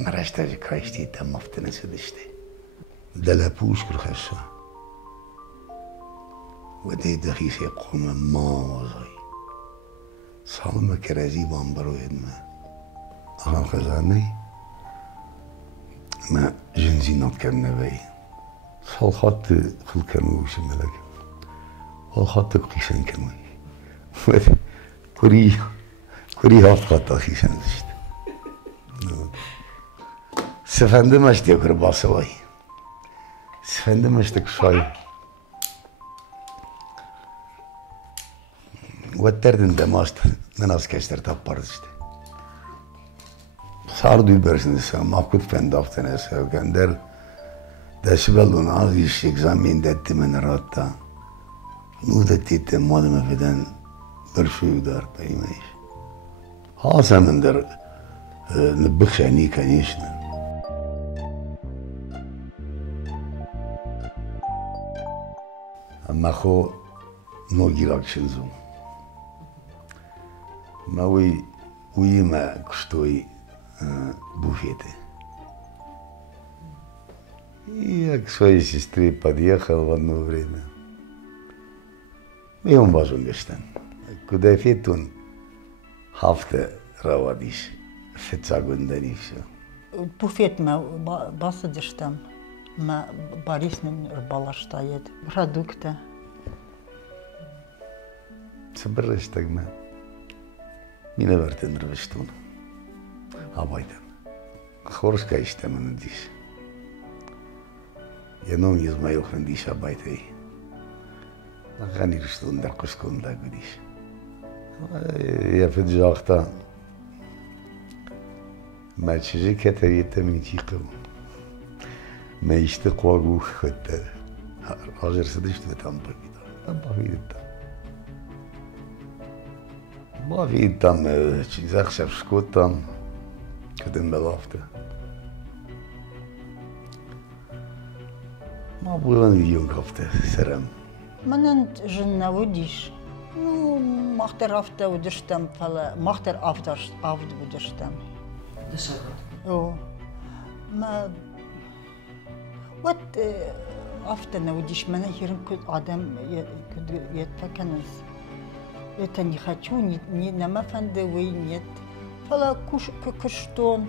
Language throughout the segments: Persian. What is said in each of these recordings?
ما رشته کاشتی تم افتنه سدشته دلپوش کر خشا و دی دخیش قوم مازای سالم کرازی بام بروید ما آقام خزانه ما جنزی نات نبی سال خط خل کنوش ملک وال خط قیشن کنوی کری هفت خط خیشن داشت سفنده مشتی کر باسوای سفنده مشتی کشای وتردن دماست ناس کشتر تپاردشته ساردوی برسنده ما کد فند افتنه سو کندر دشبلون عادیش اگزامین دتی من راتا نودتی تماد مفیدن برشوی دار پیمایش هاسا من در نبخش عنی کنیشن اما خو نوگی راکشنزم ما وی ما کشتوی буфеты. И я к своей сестре подъехал в одно время. И он важен гештен. Куда фетун хафте равадиш. Фетсагундан и все. Буфет ма басадыштам. Ма бариснен балаштает. Продукты. Собрались так мы. Мина вертен рвештун. Абайдан. Хорска işte bana diş. Yanım yazmayı öğrendiş abaytay. Ağani rüştunda kuşkunda gidiş. Yapacakta. Maçıcı ketayete min çıkım. Ma işte kogu hatta. Hazırsa işte tam bakıda. Tam bakıda. ما في tam چیزا خشب شکوتم کدوم بلافته ما بودن یون گفته سرم من جن ودیش نو مختر افته ودشتم فلا مختر افتش افت ودشتم دشتم او ما وقت افته نودیش من هیرم کد آدم کد یتکنز یتنی خچون نما فنده وی نیت فلا کشتون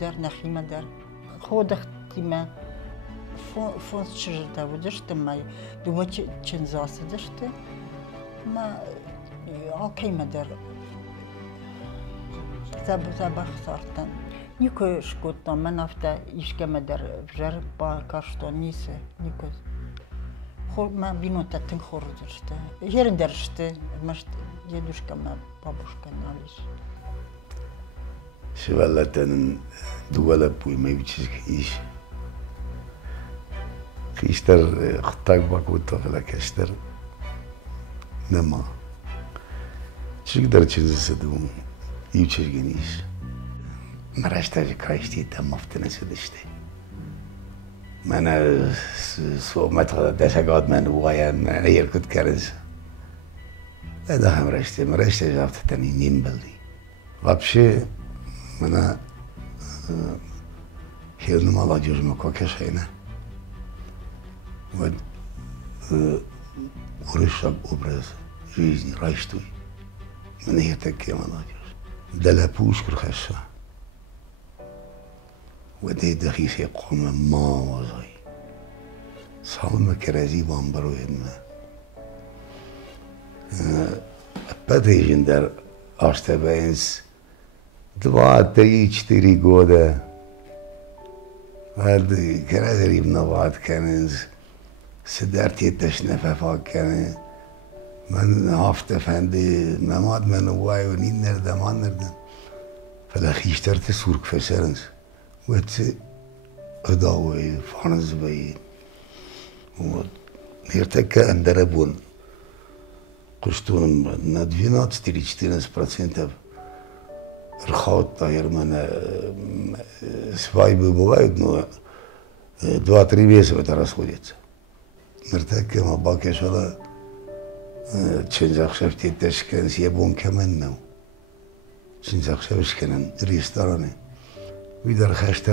در نخیمه در خود اختیمه فونس چجرده ودشتم ما دوباره چند زاست داشته ما آکیمه در زبا خسارتن نیکوش کدام من افته ایشکم در جر با کاشتون نیسه نیکوز خور ما بیموتتن خور داشته هرن درشته مشت یدوشکم بابوشکم نالیش شوالتن دولا بوی میوچیز کیش خیشتر خطاق باکوتا فلا کشتر نما چیک در چیزی سدوم یوچیز گنیش مراشتاج کاشتی تم افتنه سدشته من صومت دشقات من وغايان من يركض كرز هذا هم مرشته جافت تاني نيمبلي вообще منا هيرن молодежь مكوكش هنا вот урышак образ жизни райштуй من هي такие молодежь دلا пушкар خشا ودي دخيش يقوم ما وزاي سالم كرازي بام بروید ما بدهيجن در اشتباينس 2-3-4 года بعد كرازي بنبعد كانز سدرتي تشنفه فاكنه من هفته فندي نماد من واي ونين نردم آن نردم فلا خيشترت سورك فسرنس وقت اداوي فانز بي ونيرتكا اندربون قشتون на 12-14% рхаут наверное свадьбы бывают, но 2-3 месяца это расходится. Ниртекка ما باكش ولا چنزاق شفتی تشکن سیبون کمن نو چنزاق شفش کنن ریستارانه ويدر خشت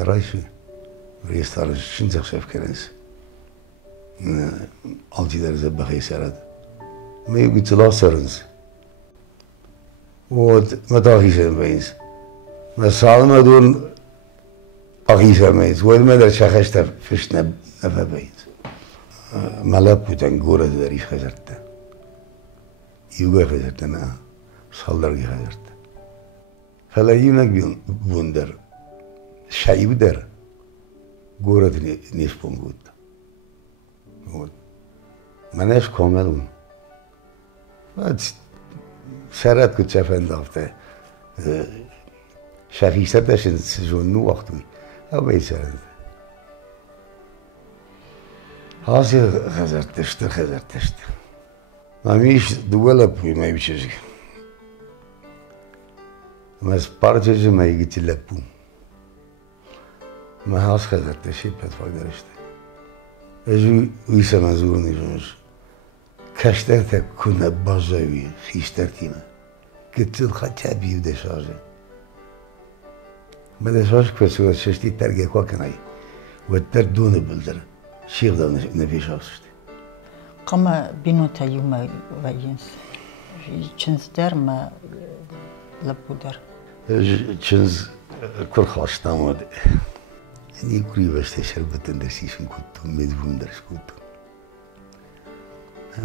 رايش وريستار شنزق شاف كرنس altı derece bakıyı serad. Mevcut lasarız. O matahisen beyiz. Mesela dün bakıysa beyiz. O elmeder şaheste fişne nefe beyiz. Malak buten gora der iş hazırdı. Yuga hazırdı na. Sallar gi hazırdı. Falayınak bir bunder. Şayib der. Gora nispon gut. منش کامل اون بعد شرط که چفند دافته شخیصت داشتن سجون نو وقتی او بی شرط هاسی خزرتشت مامیش دولا پوی مای بیچه ماز پارچه مای گیتی لپو ما هاس خزرتشی پت فاق درشته اجو ویسا مزور نیجونش کشتر تا کنه بازوی خیشتر تیمه که تلخا تبیو دشاجه ما دشاج کسو ششتی ترگه که کنایی و تر دونه بلدر شیخ دار نفیش آسشتی قما بینو تا یوما وینس چنز در ما لبو در چنز کل خواستم واده نیکوری بسته شربتن درسیشن کتون مدوون درس کتون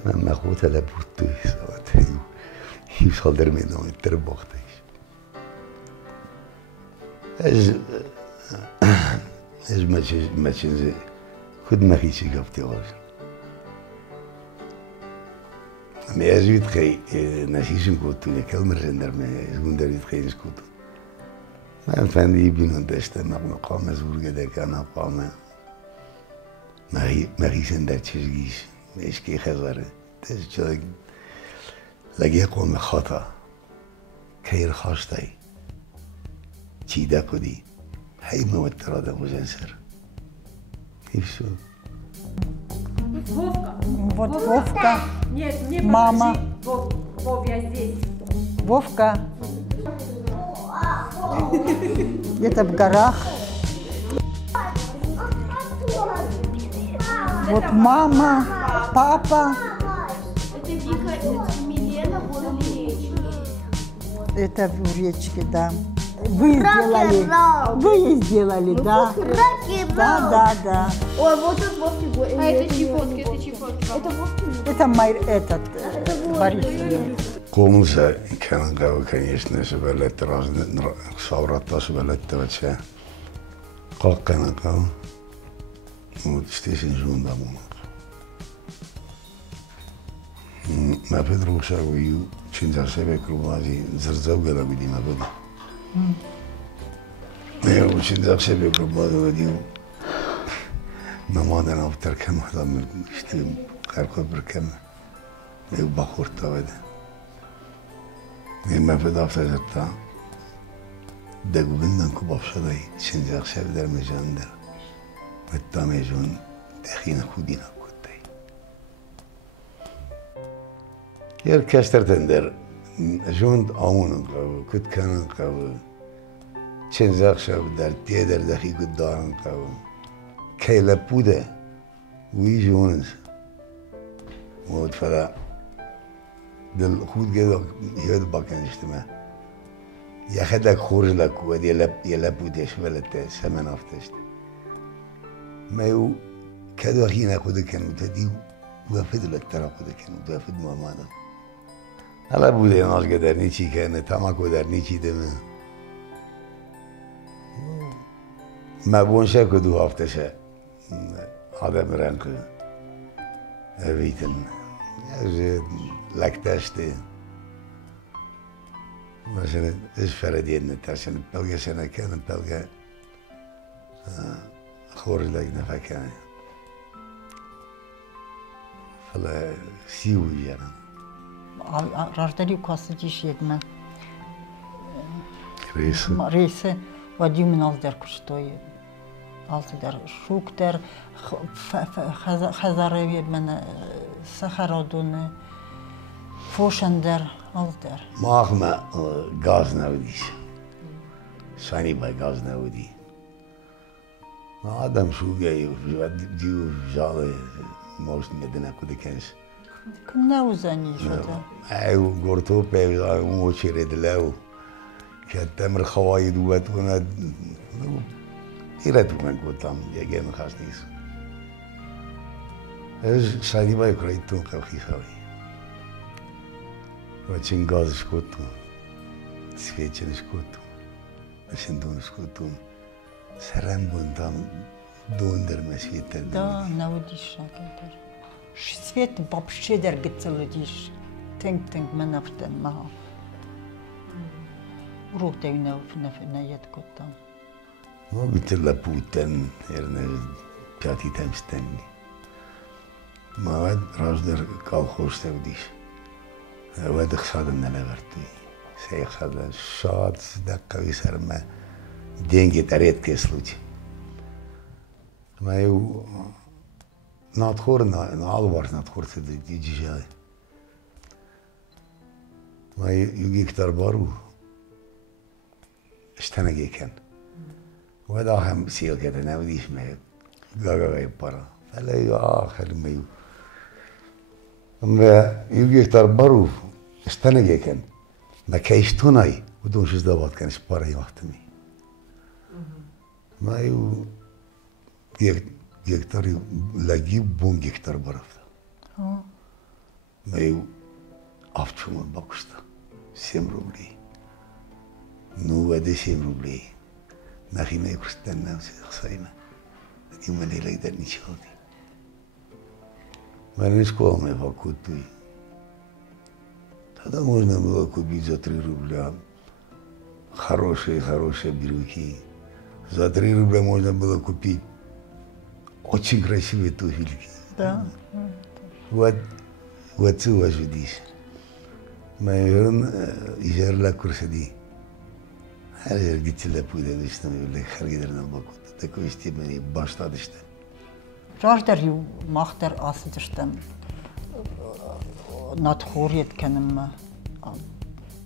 انا مخوطه لبود توی ساعت یو سال در میدام اتر باختهش از مچنزه کد مخیچه گفته باشن اما از وید خیلی نشیشن کتون یکل مرشن در من از گون در وید خیلی کتون من فندی بینون داشته مقام زورگه دکان مقام مخیشن در چشگیش اشکی خزاره دست چه لگه قوم خطا کهیر خواستای چیده کدی هی موتراده مجنسر کیف شد Вовка. Вот Вовка. Нет, не Мама. Вов, я здесь. Вовка. Где-то в горах. Вот мама, папа. Это Вика, это Милена возле речки. Это в речке, да. Вы сделали. Вы сделали, да. Да. Ой, вот тут Вовки. А это чьи фотки? Это Вовки? Это мой, этот, Борис. قوموسا كان قاو كان يشنش بلت راس صورت راس بلت بتشا قاق كان قاو وتشتيشن جون دامونا ما بدرو شاويو تشنجا سبك روازي زرزو قلا بدي ما بدي ايوه تشنجا سبك روازي وديو ما دنا افتر كم هذا من اشتي قرقه بركم ايوه بخورتا بده ما في دافع جتا دقو بندن كو بافشداي شنجاق شاف در مجان در متا مجون دخين خودينا كوتاي ير كاستر تندر جوند آمون قاو كت كان قاو شنجاق شاف در تيدر دخي كت دارن قاو كي لبوده وي جونز ود فلا دل خود كده يهد باكن اجتماع ياخدك خورج لك ودي يلب وديش بلد سمن افتشت ما يو كدو اخينا خود كانوا تديو وافد لك ترى خود كانوا وافد مامانا هلا بودي ناس قدر نيشي كان تماك قدر نيشي دم ما بونشا كدو افتشا هذا مرانك ابيتن لكتاشتي مثلا ايش فردينا عشان بلقى سنة كان بلقى خورج لك نفكان فلا سيوي يعني Рождали косыдиш едме. رئيس وديومن алдар куштой. Алдар шуктер خزاره من سخرادونه فوشندر алдар. ما أخما غاز نوديش ثاني باقاز نودي ما آدم شو جاي ديو جالي موش مدنا كده كانش كنا وزاني شده ايو قرطو بيو موش يريد لاو كانت تمر خوايد واتونا يريد من قدام يجين خاص نيس ايش ثاني باي كريتون كوخي خاوي وچين غاز شكوتو سفيتشن شكوتو شندون شكوتو سرم بندام دوندر مسيت да наудиш агентер свет вообще дергецелодиш тинг мен автен ма рутейна на яткотам ما قلت له بوتن يعني بياتي تمستني ما ود راجدر قال خوش توديش ود خصادنا لغرتي سيخ صاد شاد دقة ويسرما деньги редкий случай. Мою надхор на алвар надхор се диджай. Маю югиктар бару اشتنقيكن وهذا هم سيل كده نوديش ما جاي برا فلا آخر ميو أما يجيكتر برو اشتنقيكن ما كيشتوناي ودون شو زدوات كان شبارة يوقتني ما يو гектар лаги бун гектар барафта. ما يو أفتشون بقشتا 7 рублей. Ну, это 7 рублей. Нахиме кустана خصينا. دي ما لي لقدر نشوفي. ما نشكو ما فكوتي. Тогда можно было купить за 3 рубля хорошие брюки. За 3 рубля можно было купить очень красивые туфельки. Да. Вот это вашу дичь. Майорон изерла курсади. Her gittiler puyda dıştan öyle hargilerden bakıyordu. Tako işte beni başladı işte. Жаждар ю махтар асыдыштан надхор еткенім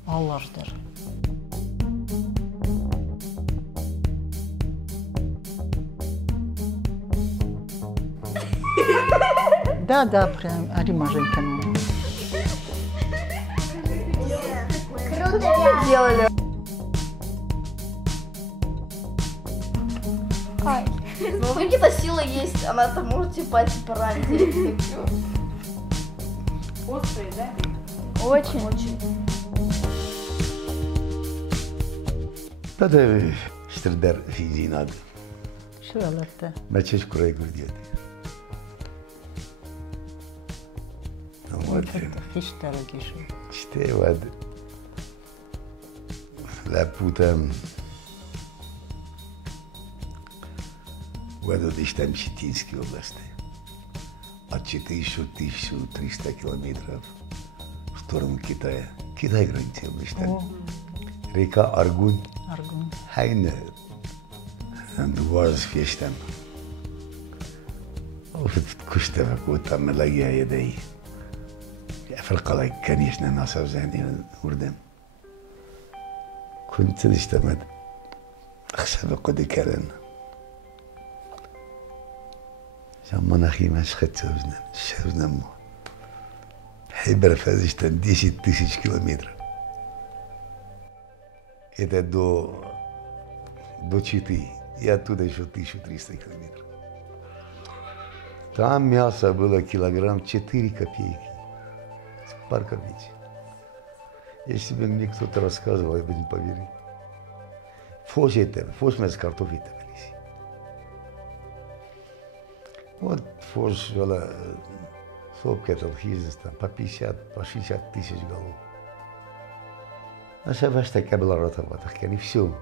аллаждар. Да, прям аримаженькан. Круто делали. Ай. Ну, какие-то силы есть, она там может типа ранить. Острые, да? Очень. Tabii işte der fiziğin adı. Şöyle. Meçeş kuraya gidiyordu. Вот это фиш дорогишь. İşte vardı. Laputam. В этот Иштамщитинской области, от 1300 километров в сторону Китая. Китай граница области. Река Аргун. Хайна. Дуаз фештам. وفي كشتة كنت ملاقيها يدي. في القلعة كان يشنا ناس زاني وردم. كنت نشتمد. أخشى قدي كلام. Zaman akıyma şıkçı öznem mu? Heyber fazişten 10.000 kilometre. Это до Читы и оттуда еще 1300 километров. Там мясо было килограмм 4 копейки. Пар копеек. Если бы мне кто-то рассказывал, я бы не поверил. Фош с картофелем. Вот форс вела сопка хижинста по 50, по 60 тысяч голов. Наша ваша такая была работа, и все.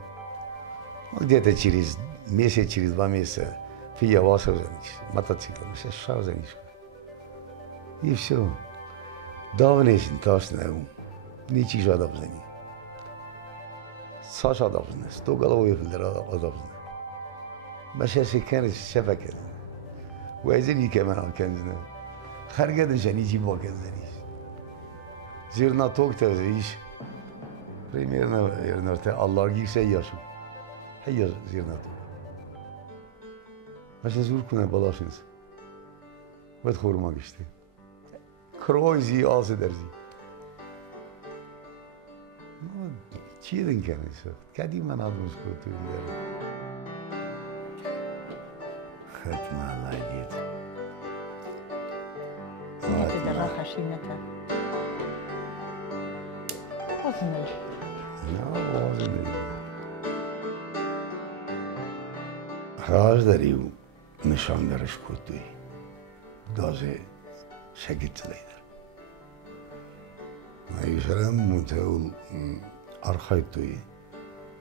Где-то через месяц, через 2 месяца фия вас мотоцикл, все шарзанишь. И все. Давнейший ташный, ничего одобрения. Саша одобрения, 100 голов одобрения. Сейчас كانت الشبكة. وعايزين كمان كنزنا خارجة عشان يجيب كنزنيش زيرنا توك تزيش примерно الله يجيب سياسو هي زيرناتو باش نزور كنا بلاشنس بدخور ما قشتي كرويزي آسه درزي چیدن کنه شد کدی من آدم سکوتو میدارم ختم الله دید نیت در راه خشینته آزمش نه بازه نیم راز داری و نشان درش کتوی دازه شکت لیدر ما یشرم منتهول أرخيتوي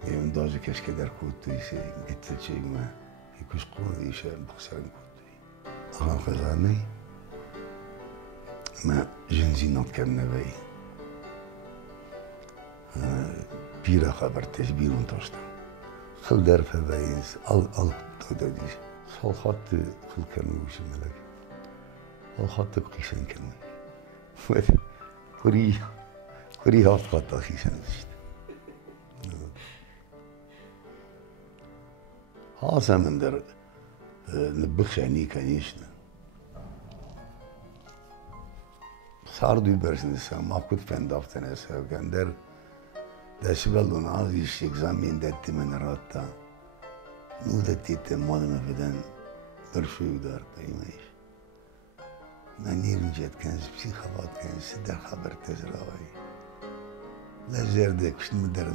يوم دازي كاش كدر كوتوي سي قلت شيء ما يكوش قوة يشاء بخسرن كوتوي أخان خزاني ما جنزي نوت كرنا باي بيرا خبر تشبير ونتوشتا خل در فباينس al توداديش خل خط خل كانوا وش الملك خل خط بقيشان كانوا كوري هات خط خيشان وشت هاسا من در نبخش عني كانيشنا صار دوی برسنسا ما كنت فين دافتنسا وكان در داشبالون عادي الشيك زمين دت من راتا نو دتيت مال ما فدان برشوي دار قيمش منير جد كان بسيخوات كان سدر خبر تزراوي لا زردك شنو مدر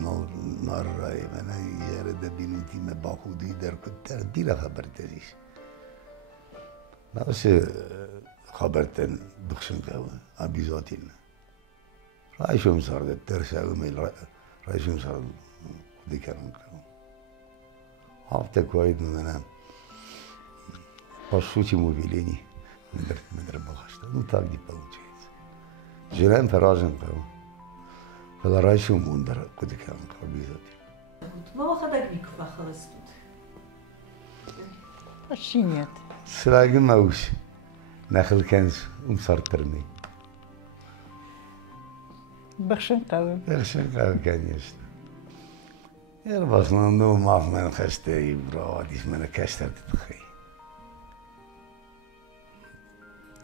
نار راي انا يارد بينوتي ما باخودي در كنت بيلا خبر تزيش بس خبرتن بخشن كوا ابيزاتين رايشوم صار ترسا وميل رايشوم صار دي كانوا هافتا كويد من انا باشوتي موبيليني مدر بخشتا نو تاك دي باوتشيز جيران فرازن كوا فلا رايشوم وندر كنت كانوا ابيزاتين ما واخدك بيك فخرستوت الشينيات سلاقي موش نخل كنز ومصار ترمي بخشن قوي بخشن قوي كان يشتا يربصنا نو معف من خشتي براديش من كشتر تتخي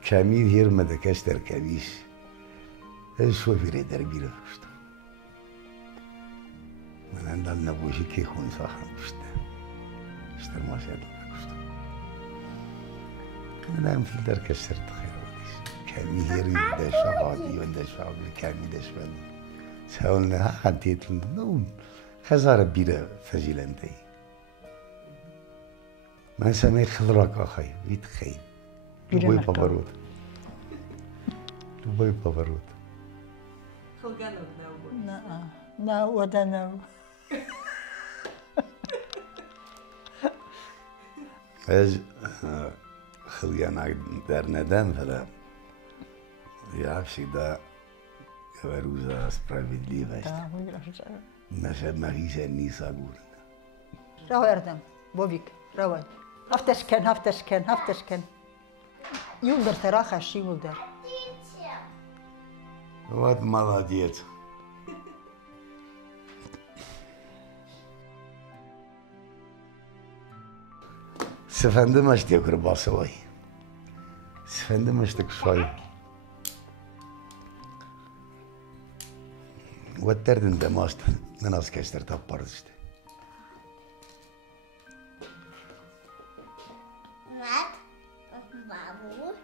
كميل هير مدى كشتر كبيش شو في ريدر بيرا فشتا من عندنا نبوشي كي خون صاحب فشتا اشتر ما شاء الله أنا مثل در كسر تخيل وديش كامي هيري دا شغالي ودا شغالي كامي دا شغالي سأقولنا ها خديت نوم خزارة بيرا فجيلانتي ما سمي خضراك أخي بيت خي لبوي بابروت لبوي بابروت خلقانك ناوبو لا لا ودنا از خلقانا در ندم فلا يعرفش دا كواروزا سبرايفيدليفاست مثلا ما فيش النيسا قولنا راو اردم بوبيك راو هفتشكن يولدر تراخا شي يولدر Вот молодец. Сефенdim açtı kurbası vay. Sefendim açtı kuşayı. Vetterdin de mast. Ne nasıl kestir taparız işte. Вот, бабу.